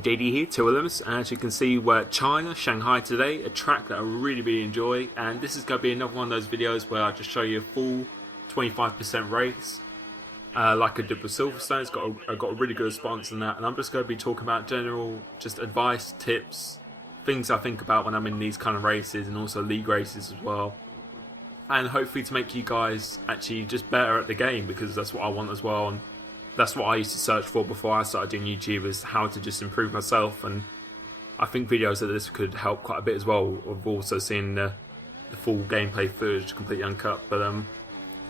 JD here, to Limitless, and as you can see we're at China, Shanghai today, a track that I really enjoy, and this is going to be another one of those videos where I just show you a full 25% race, like I did with Silverstone. I got a really good response on that, and I'm just going to be talking about general just advice, tips, things I think about when I'm in these kind of races, and also league races as well, and hopefully to make you guys actually just better at the game, because that's what I want as well. And that's what I used to search for before I started doing YouTube, is how to just improve myself, and I think videos like this could help quite a bit as well. I've also seen the full gameplay footage completely uncut, but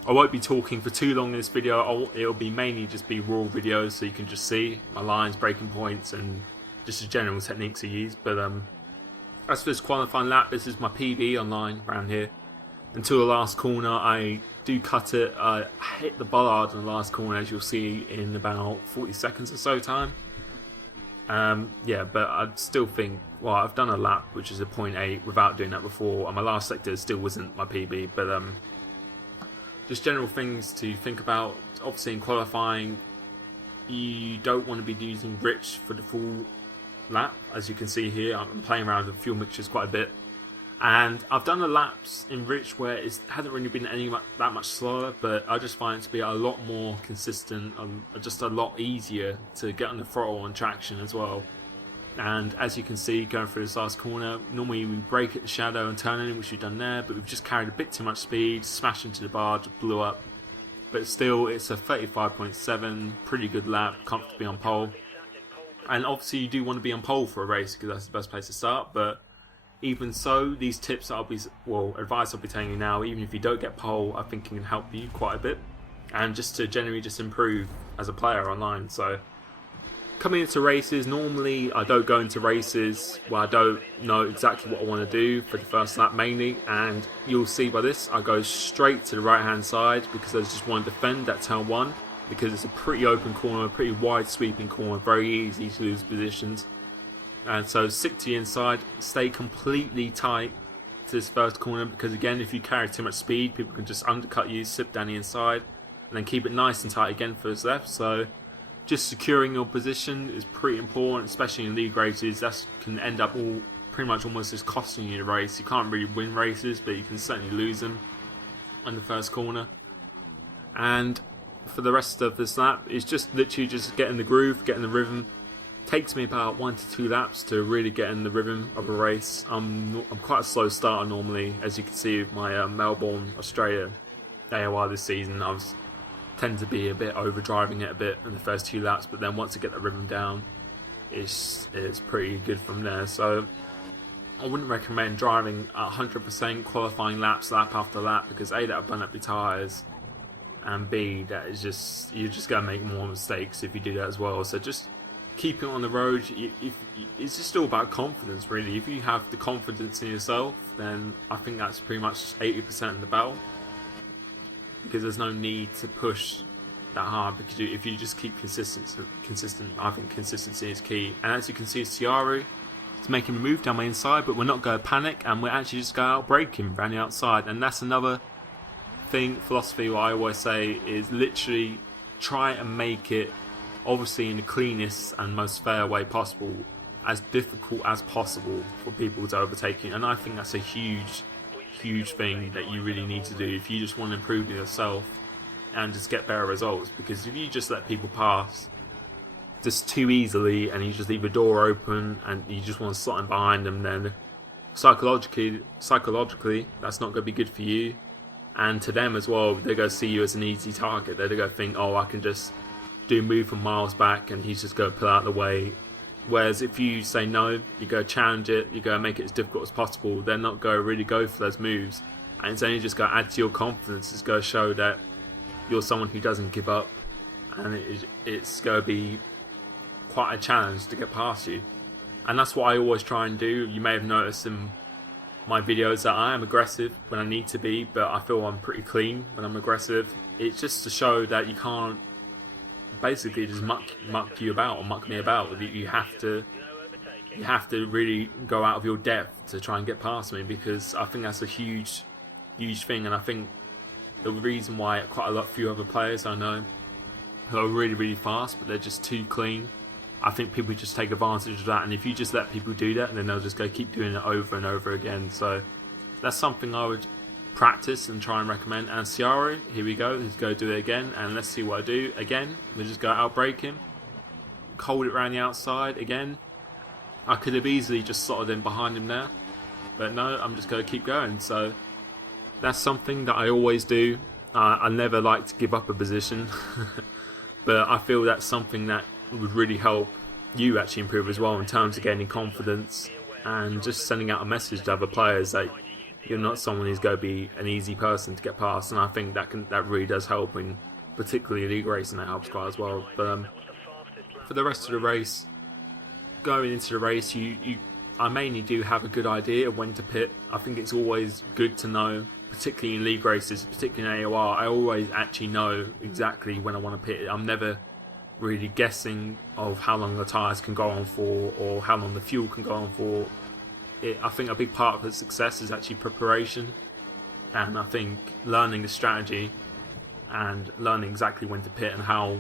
I won't be talking for too long in this video. It'll be mainly just be raw videos, so you can just see my lines, breaking points, and just the general techniques I use. But as for this qualifying lap, this is my PB online around here. Until the last corner, I do cut it. I hit the bollard in the last corner, as you'll see in about 40 seconds or so time. Yeah, but I still think, well, I've done a lap which is a 0.8 without doing that before, and my last sector still wasn't my PB. But just general things to think about. Obviously in qualifying, you don't want to be using rich for the full lap. As you can see here, I'm playing around with fuel mixtures quite a bit. And I've done the laps in Rich where it hasn't really been that much slower, but I just find it to be a lot more consistent, just a lot easier to get on the throttle and traction as well. And as you can see, going through this last corner, normally we brake at the shadow and turn in, which we've done there, but we've just carried a bit too much speed, smashed into the bar, just blew up. But still, it's a 35.7, pretty good lap, comfortably on pole. And obviously you do want to be on pole for a race, because that's the best place to start, but even so, these tips advice I'll be telling you now, even if you don't get pole, I think it can help you quite a bit, and just to generally just improve as a player online. So coming into races, normally I don't go into races where I don't know exactly what I want to do for the first lap mainly, and you'll see by this I go straight to the right hand side because I just want to defend that turn one, because it's a pretty open corner, a pretty wide sweeping corner, very easy to lose positions. And so stick to the inside, stay completely tight to this first corner, because again, if you carry too much speed, people can just undercut you, slip down the inside, and then keep it nice and tight again for this left. So just securing your position is pretty important, especially in league races. That can end up pretty much almost just costing you the race. You can't really win races, but you can certainly lose them on the first corner. And for the rest of this lap, it's just literally just getting the groove, getting the rhythm. Takes me about 1 to 2 laps to really get in the rhythm of a race. I'm quite a slow starter normally, as you can see with my Melbourne, Australia AOR this season. I tend to be a bit overdriving it a bit in the first 2 laps, but then once I get the rhythm down, it's pretty good from there. So I wouldn't recommend driving 100% qualifying laps, lap after lap, because A, that'll burn up your tyres, and B, that is just, you're just going to make more mistakes if you do that as well. So just keep it on the road. It's just all about confidence, really. If you have the confidence in yourself, then I think that's pretty much 80% of the battle, because there's no need to push that hard, because if you just keep consistent, I think consistency is key. And as you can see, Ciaru is making a move down my inside, but we're not going to panic, and we're actually just going out braking around the outside. And that's another philosophy what I always say is literally try and make it, obviously in the cleanest and most fair way possible, as difficult as possible for people to overtake you. And I think that's a huge thing that you really need to do if you just want to improve yourself and just get better results. Because if you just let people pass just too easily, and you just leave a door open and you just want to slot in behind them, then psychologically that's not going to be good for you, and to them as well. They're going to see you as an easy target. They're going to think, oh, I can just do a move from miles back and he's just going to pull out of the way. Whereas if you say no, you go challenge it, you go make it as difficult as possible, they're not going to really go for those moves, and it's only just going to add to your confidence. It's going to show that you're someone who doesn't give up, and it's going to be quite a challenge to get past you. And that's what I always try and do. You may have noticed in my videos that I am aggressive when I need to be, but I feel I'm pretty clean when I'm aggressive. It's just to show that you can't basically just muck you about, or muck me about. You have to really go out of your depth to try and get past me, because I think that's a huge thing. And I think the reason why quite a few other players I know who are really fast, but they're just too clean, I think people just take advantage of that, and if you just let people do that, then they'll just go keep doing it over and over again. So that's something I would practice and try and recommend. And Ciara, here we go, let's go do it again, and let's see what I do again. We just go outbreak him, hold it around the outside again. I could have easily just slotted in behind him there, but no, I'm just going to keep going. So that's something that I always do. I never like to give up a position, but I feel that's something that would really help you actually improve as well in terms of gaining confidence and just sending out a message to other players that you're not someone who's going to be an easy person to get past. And I think that really does help, in particularly league racing, that helps quite as well. But for the rest of the race, going into the race, I mainly do have a good idea of when to pit. I think it's always good to know, particularly in league races, particularly in AOR, I always actually know exactly when I want to pit. I'm never really guessing of how long the tyres can go on for or how long the fuel can go on for. I think a big part of the success is actually preparation, and I think learning the strategy and learning exactly when to pit and how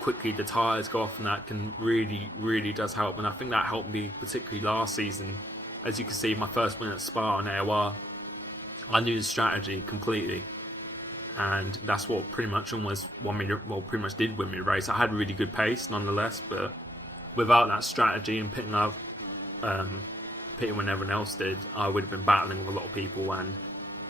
quickly the tyres go off, and that can really does help. And I think that helped me particularly last season. As you can see, my first win at Spa and AOR, I knew the strategy completely, and that's what pretty much almost won me. Well, pretty much did win me the race. I had a really good pace nonetheless, but without that strategy and pitting up, pitting when everyone else did, I would have been battling with a lot of people, and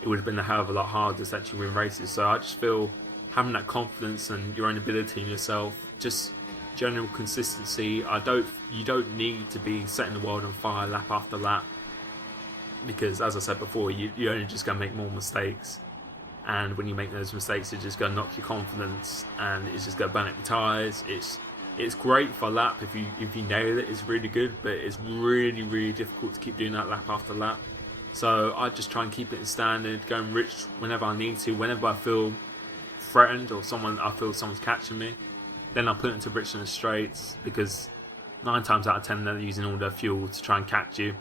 it would have been a hell of a lot harder to actually win races. So I just feel having that confidence and your own ability in yourself, just general consistency. You don't need to be setting the world on fire lap after lap, because as I said before, you're only just going to make more mistakes, and when you make those mistakes, it's just going to knock your confidence, and it's just going to burn up your tyres. It's great for a lap if you nail it. It's really good, but it's really difficult to keep doing that lap after lap. So I just try and keep it in standard, going rich whenever I need to. Whenever I feel threatened or I feel someone's catching me, then I put it into rich in the straights, because 9 times out of 10 they're using all their fuel to try and catch you.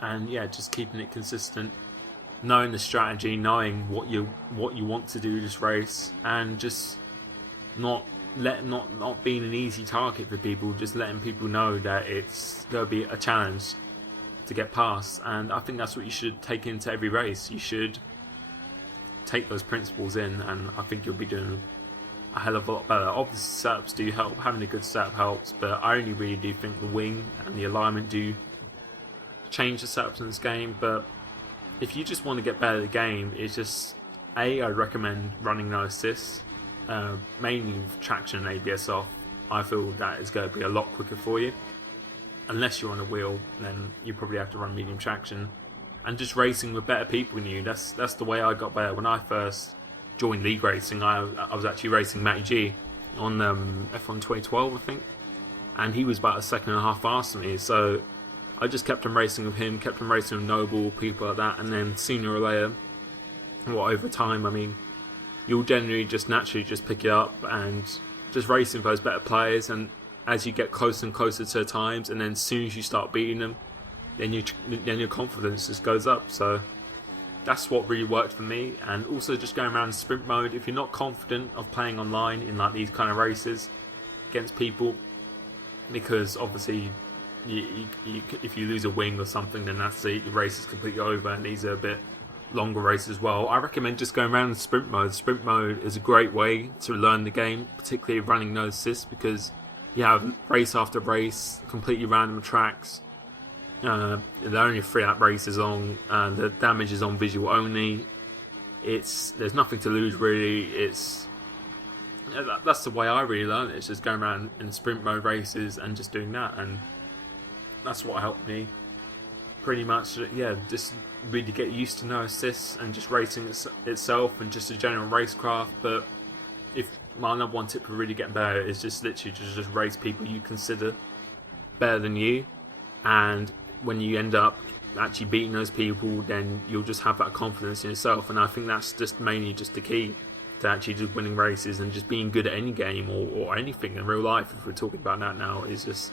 And yeah, just keeping it consistent, knowing the strategy, knowing what you want to do this race, and just not being an easy target for people, just letting people know that it's going to be a challenge to get past. And I think that's what you should take into every race. You should take those principles in, and I think you'll be doing a hell of a lot better. Obviously setups do help, having a good setup helps, but I only really do think the wing and the alignment do change the setups in this game. But if you just want to get better at the game, it's just I'd recommend running no assists, mainly with traction and ABS off. I feel that is going to be a lot quicker for you. Unless you're on a wheel, then you probably have to run medium traction, and just racing with better people than you. That's the way I got better. When I first joined league racing, I was actually racing Matty G on F1 2012, I think, and he was about a second and a half faster than me. So I just kept on racing with him, kept on racing with Noble, people like that, and then sooner or later, over time, I mean, you'll generally just naturally just pick it up and just racing with those better players. And as you get closer and closer to times, and then as soon as you start beating them, then your confidence just goes up. So that's what really worked for me. And also just going around in sprint mode, if you're not confident of playing online in like these kind of races against people, because obviously if you lose a wing or something, then that's it, your race is completely over, and these are a bit longer races as well. I recommend just going around in sprint mode. Sprint mode is a great way to learn the game, particularly running no assists, because you have race after race, completely random tracks. There are only 3 lap races long, and the damage is on visual only. There's nothing to lose really. That's the way I really learned it. It's just going around in sprint mode races and just doing that, and that's what helped me pretty much. Yeah, just really get used to no assists and just racing itself and just a general racecraft. But if my number one tip for really getting better is just literally just race people you consider better than you, and when you end up actually beating those people, then you'll just have that confidence in yourself. And I think that's just mainly just the key to actually just winning races and just being good at any game or anything in real life, if we're talking about that now, is just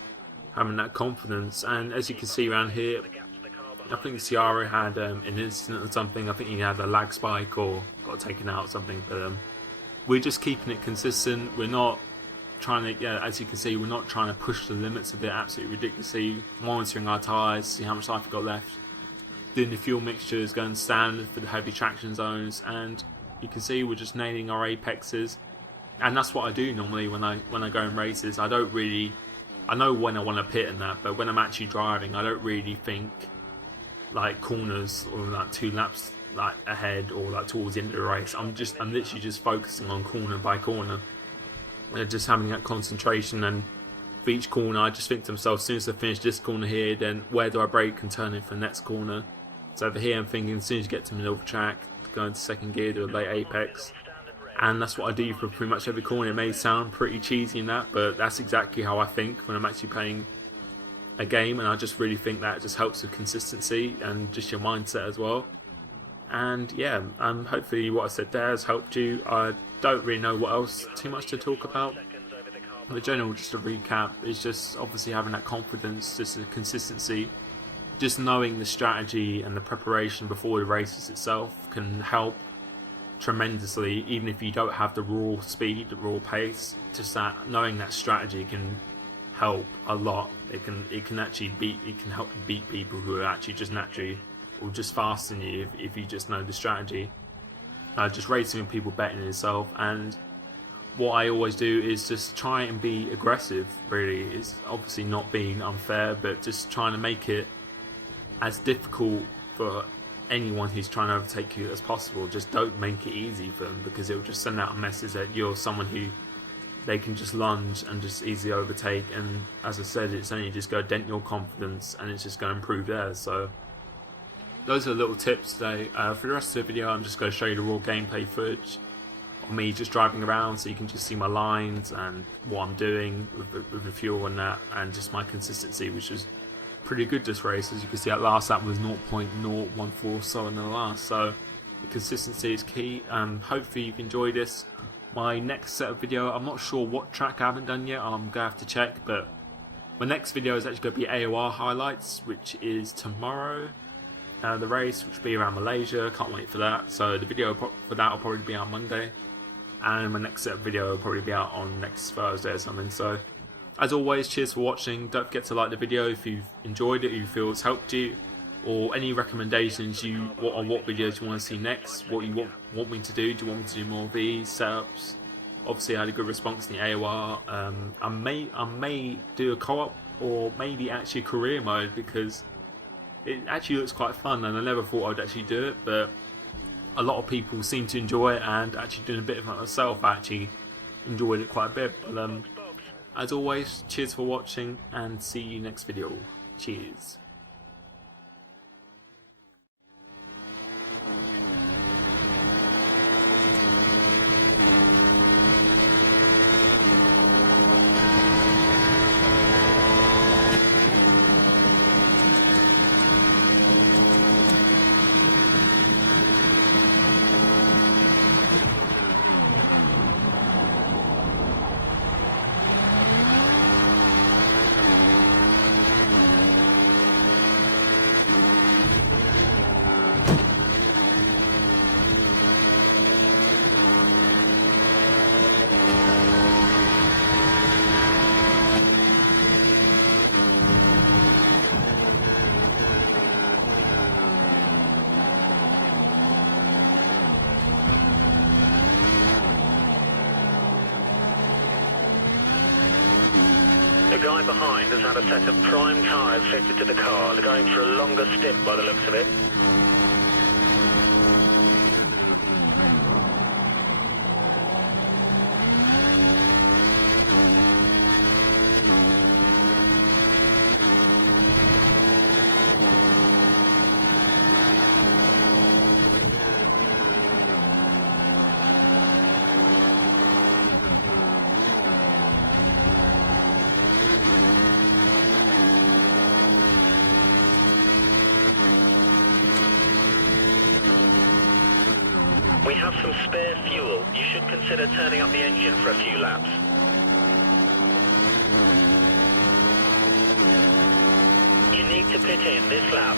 having that confidence. And as you can see around here, I think Ciara had an incident or something. I think he had a lag spike or got taken out or something. But we're just keeping it consistent. We're not trying to, yeah, as you can see, we're not trying to push the limits a bit absolutely ridiculously, monitoring our tyres, see how much life we've got left, doing the fuel mixtures, going standard for the heavy traction zones, and you can see we're just nailing our apexes. And that's what I do normally when I go in races. I don't really, I know when I want to pit and that, but when I'm actually driving, I don't really think like corners or like 2 laps like ahead or like towards the end of the race. I'm literally just focusing on corner by corner, and just having that concentration. And for each corner, I just think to myself, as soon as I finish this corner here, then where do I brake and turn in for the next corner? So over here, I'm thinking as soon as you get to the middle of the track, go into second gear, do a late apex. And that's what I do for pretty much every corner. It may sound pretty cheesy in that, but that's exactly how I think when I'm actually playing a game. And I just really think that it just helps with consistency and just your mindset as well. And yeah, hopefully what I said there has helped you. I don't really know what else too much to talk about. The general, just a recap, is just obviously having that confidence, just the consistency, just knowing the strategy and the preparation before the races itself can help tremendously. Even if you don't have the raw speed, the raw pace, just that knowing that strategy can help a lot. It can actually help you beat people who are actually just naturally or just faster than you if you just know the strategy. Just racing with people betting on yourself. And what I always do is just try and be aggressive. Really, it's obviously not being unfair, but just trying to make it as difficult for anyone who's trying to overtake you as possible. Just don't make it easy for them, because it will just send out a message that you're someone who they can just lunge and just easily overtake. And as I said, it's only just going to dent your confidence, and it's just going to improve theirs. So those are little tips today. For the rest of the video, I'm just going to show you the raw gameplay footage of me just driving around, so you can just see my lines and what I'm doing with the fuel and that, and just my consistency, which is pretty good this race. As you can see, that last lap was 0.014 so in the last. So the consistency is key. Hopefully you've enjoyed this. My next set of video, I'm not sure what track I haven't done yet. I'm gonna have to check, but my next video is actually going to be AOR highlights, which is tomorrow. The race, which will be around Malaysia. Can't wait for that. So the video for that will probably be out Monday, and my next set of video will probably be out on next Thursday or something. So as always, cheers for watching. Don't forget to like the video if you've enjoyed it, if you feel it's helped you, or any recommendations on what videos you want to see next, what you want me to do. Do you want me to do more of these setups? Obviously I had a good response in the AOR. I may do a co-op, or maybe actually career mode, because it actually looks quite fun, and I never thought I'd actually do it, but a lot of people seem to enjoy it, and actually doing a bit of it myself, I actually enjoyed it quite a bit. But as always, cheers for watching, and see you next video. Cheers. The guy behind has had a set of prime tyres fitted to the car. They're going for a longer stint by the looks of it. We have some spare fuel. You should consider turning up the engine for a few laps. You need to pit in this lap.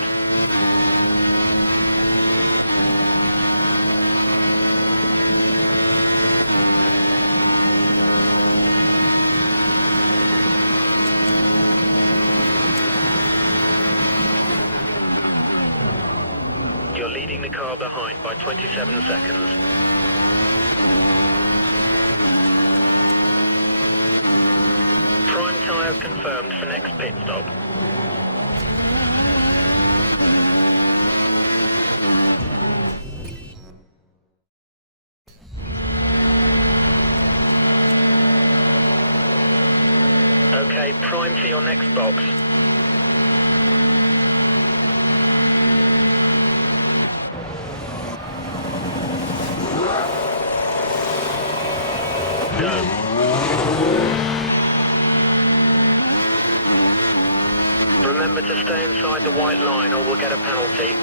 You're leading the car behind by 27 seconds. Prime tyres confirmed for next pit stop. Okay, prime for your next box. Go. Remember to stay inside the white line or we'll get a penalty.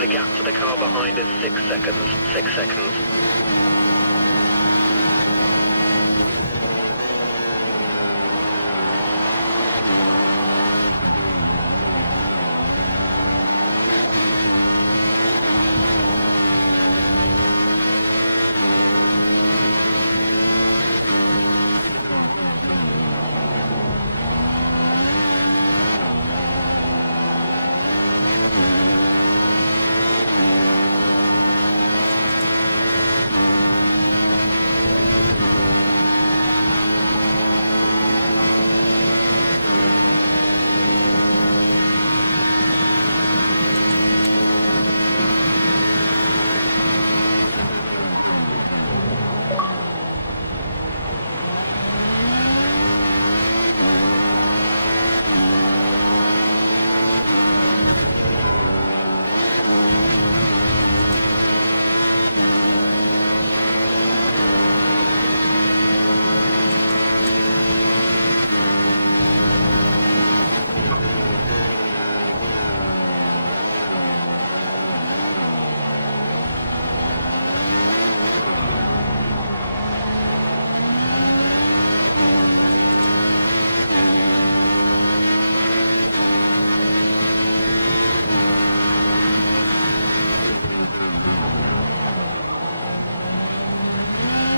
The gap to the car behind is 6 seconds. 6 seconds.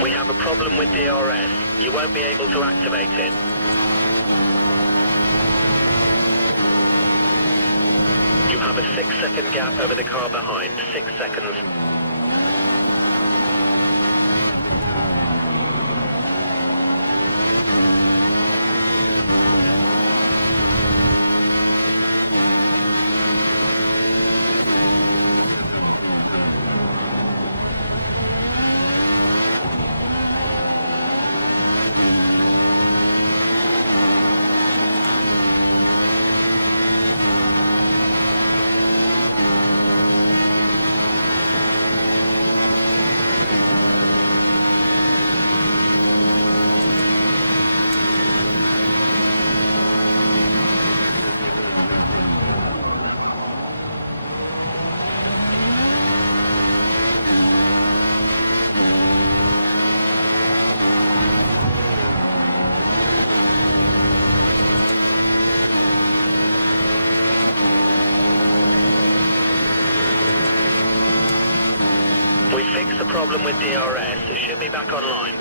We have a problem with DRS. You won't be able to activate it. You have a 6-second gap over the car behind. 6 seconds. We fixed the problem with DRS. It should be back online.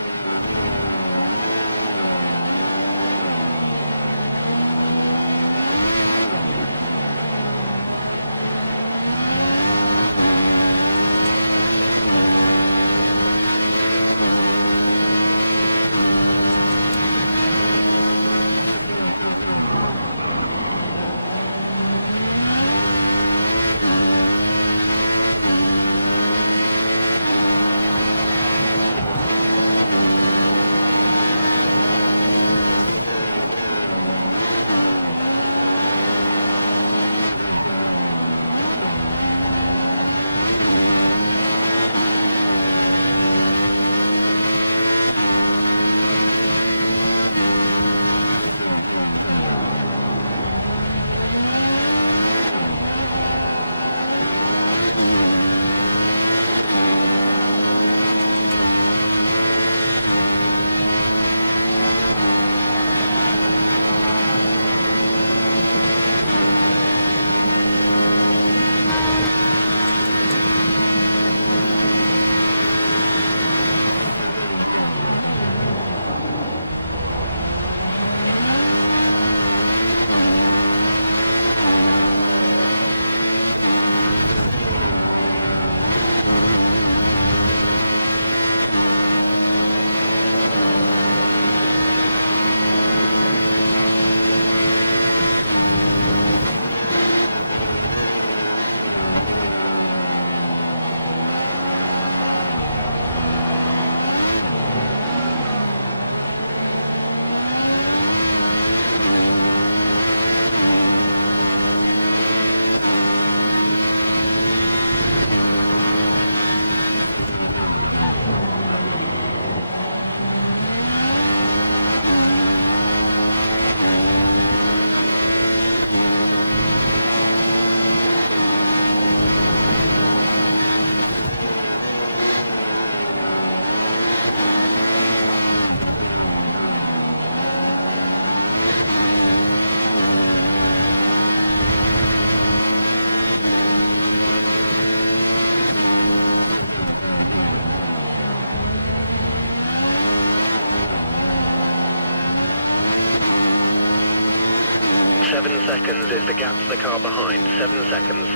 7 seconds is the gap to the car behind. 7 seconds.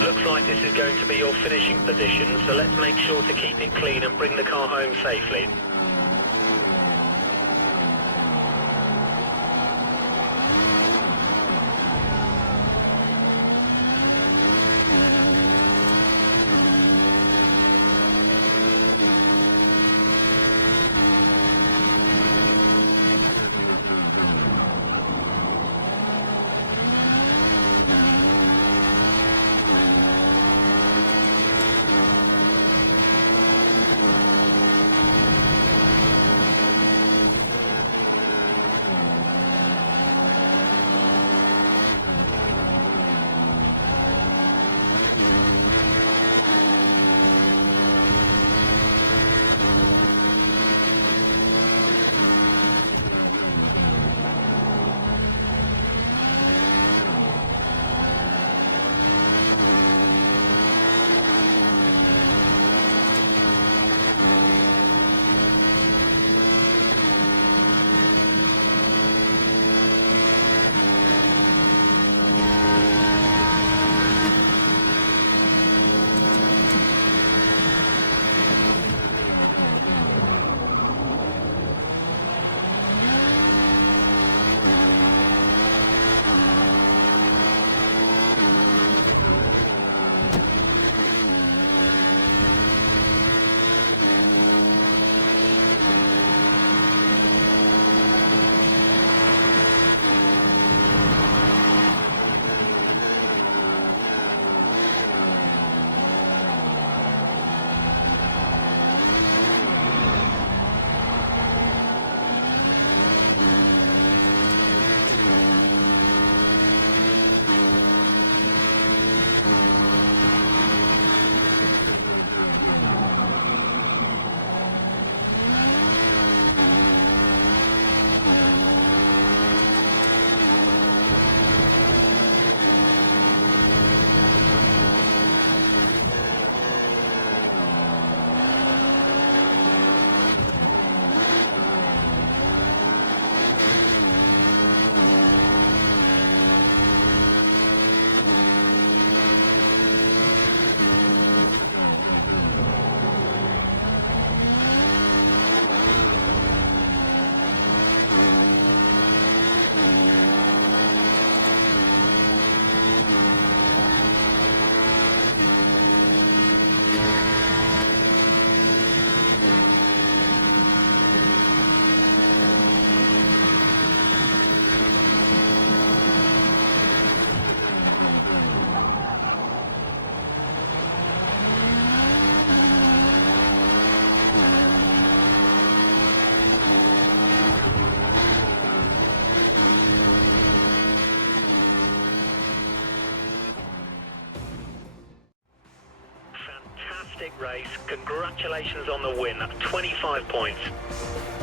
Looks like this is going to be your finishing position, so let's make sure to keep it clean and bring the car home safely. Fantastic race. Congratulations on the win. That's 25 points.